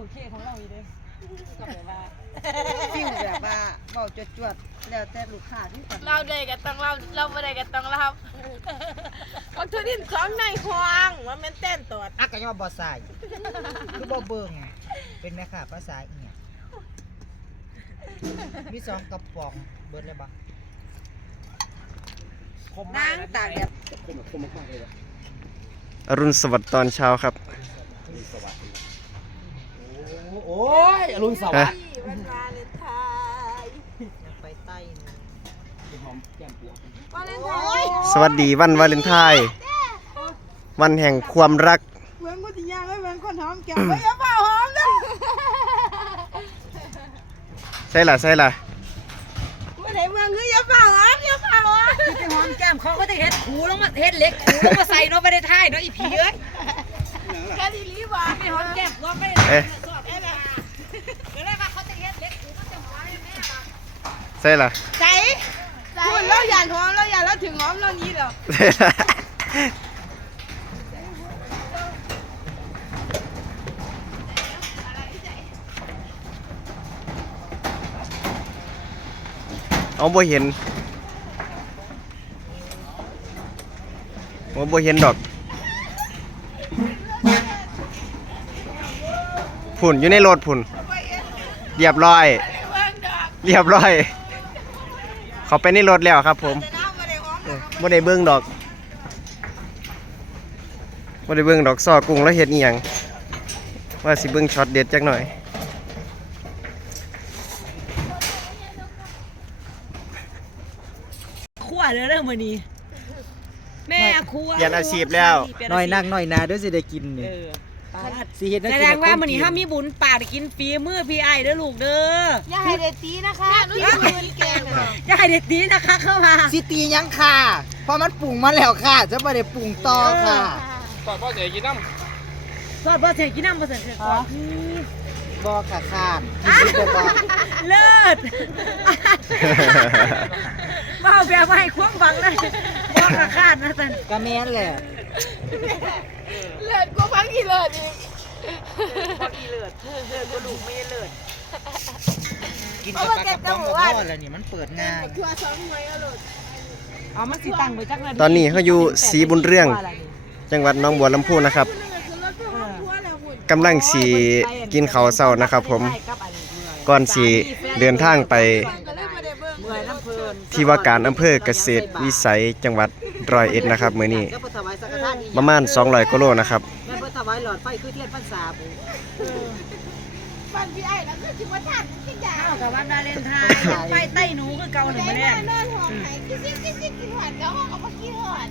เคของเราอีเด้ก็แบบว่าฟิวแบบว่าเบาจวดๆแล้วแต่ลูกค้าที่สั่งเราได้ก็ต้องเราไม่ได้ก็ต้องรับบักเทอดินของในห้องว่าแม่นเต้นตอดอักก็ยังบ่ใส่คือบ่เบิ่งเป็นแม่ค้าภาษาอีหยังมี2กระป๋องเบิดเลยบ่นั่งตากแดดอรุณสวัสดิ์ตอนเช้าครับโอ้ยอรุณสวัสดิ์วันวาเลนไทน์ยังไปใต้นะหอมแก้มปวกวาเลนไทน์สวัสดีวันวาเลนไทน์วันแห่งความรักเบิ่งกูสิย่างไว้เบิ่งคนหอมแก้มไว้อย่าเฝ้าหอมเด้อใช่ล่ะใช่ล่ะบ่ได้เบิ่งคืออย่าเฝ้าหอมอย่าเฝ้าหอมที่หอมแก้มเขาก็จะเฮ็ดขูลงมาเฮ็ดเล็กขูลงมาใส่เนาะไม่ได้ท่ายเนาะอีผีเอ้ยแค่ที่ลีว่าไม่หอมแก้มก็ไม่เอ๊ะสอบได้ละก็เลยว่าเขาจะเฮ็ดเล็กขูก็จะหัวให้แม่มาใช่ล่ะใจพูดแล้วอย่าหอมแล้วอย่าแล้วถึงหอมแล้วนี้แล้วใช่ล่ะเอาบ่เห็นบ่เห็นดอกผุ่นอยู่ในรถผุ่นเรียบร้อยเรียบร้อย เขาไปในรถแล้วครับผมบ่ได้เบิ่งดอกบ่ได้เบิ่งดอกซอกุ้งแล้วเฮ็ดอีหยังว่าสิเบิ่งช็อตเด็ดจักหน่อยคั่วเด้อมื้อนี้แม่คั่วเปลี่ยนอาชีพแล้วน้อยนักน้อยนาเด้อสิได้กินนี่ปาดสิเฮ็ดให้แสกินดงว่ามื้อนี้ถ้ามีบุญปากได้กินฟรีมื้อพี่ไอ้เด้อลูกเด้ออย่าให้เด็ดตีนะคะนุ่ยมือแกงอย่าให้เด็ดดีนะคะเข้ามาสิตีหยังค่ะเพราะมันปรุงมาแล้วค่ะจะบ่ได้ปรุงต่อค่ะก่อนพ่อเสียกินน้ซอสบ่ใส่กินน้ำบ่ใส่ก่อนบ่ค่ะข้านกินบ่บ่เลิศมาเอาแบบมาให้ควงบังเลยบ่กระคาดนะสันก็แม่นแหละเลิศกูพังกี่เลิศอีกบ่อีเลิศเลิศบ่ลูกไม่ได้เลิศกินกับปลากระป๋องก็พอแล้วนี่มันเปิดง่ายทัวร์สองหน่วยอร่อยเอามาสิตั้งไว้จักนาทีตอนนี้เขาอยู่ศรีบุญเรื่อง จังหวัดหนองบัวลำพูนะครับกำลังสีกินข้าวเช้านะครับผมก่อนสีเดินทางไปเมื่อยน้ำเพลินที่ว่าการอำเภอเกษตรวิสัยจังหวัดร้อยเอ็ดนะครับมื้อนี้ก็บ่ถวายสังฆทานอีกประมาณ200กิโลนะครับแม่บ่ถวายหลอดไฟคือเทียนพรรษาปู่ฟันพี่ไอ้แล้วก็ชิว่าทันกินยาเอากับวันวาเลนไทน์ไปใต้หนูคือเก่าหนึ่งมาแรกนอนหอมไหนกินกินหวานแล้วเอามากินหวาน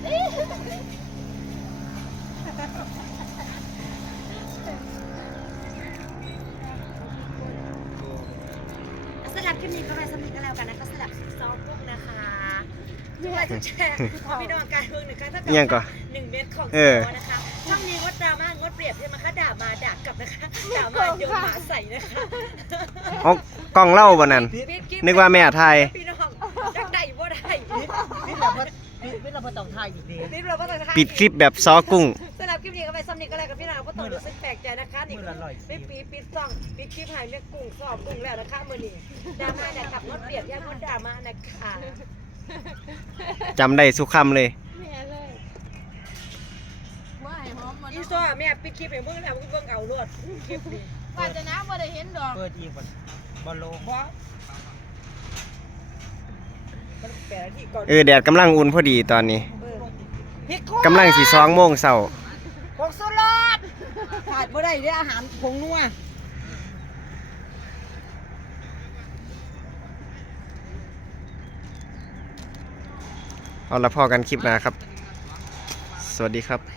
สำหรับคลิปนี้ก็ไปสำนึกกันแล้วกันนะคะสำหรับซอฟกุ้งนะคะทุกไลค์ทุกแชร์พี่น้องการเมืองหนึ่งครั้งถ้าอิหยังก่อน 1 เมตรของเอซออนะคะช่องนี้งดดราม่างดเปรียบเทียบนะคะด่ามาด่ากลับนะคะด่ามาโยนหมาใส่นะคะเอากล้องเล่าบ่นั่นปิดคลิปนึกว่าแม่ไทยพี่น้องจักได้บ่ได้นี่เราบ่นี่เราบ่ต้องทายอีกเด้ปิดเราก็ต้องทายปิดคลิปแบบซอกุ้งสำหรับคลิปนี้ก็ไปซ้ำนี้ก็แล้วกันพี่น้องก็ต้องรู้สึกแปลกใจนะคะนี่มื้อละร้อยไม่ปิดซ่องปิดคลิปหายแม่กุ้งสอบกุ้งแล้วนะคะมื้อนี้ดราม่าเนี่ยขับรถเปรียบเทียบคนดราม่านะคะจำได้สุกคำเลยแม่เลยว่าให้หอมมันอีซ้อแม่ปิดคลิปให้เบิ่งแล้วเบิ่งเอารวดคลิปนี้ว่าจะน้ำบ่ได้เห็นดอกเปิดอีกบ่ลงเพราะมันแปลที่ก่อนแดดกำลังอุ่นพอดีตอนนี้พริกกำลังสิ2 โมงเช้าผงสุรสขาดบ่ได้เด้ออาหารผงนัวเอาละพอกันคลิปหน้าครับ สวัสดีครับ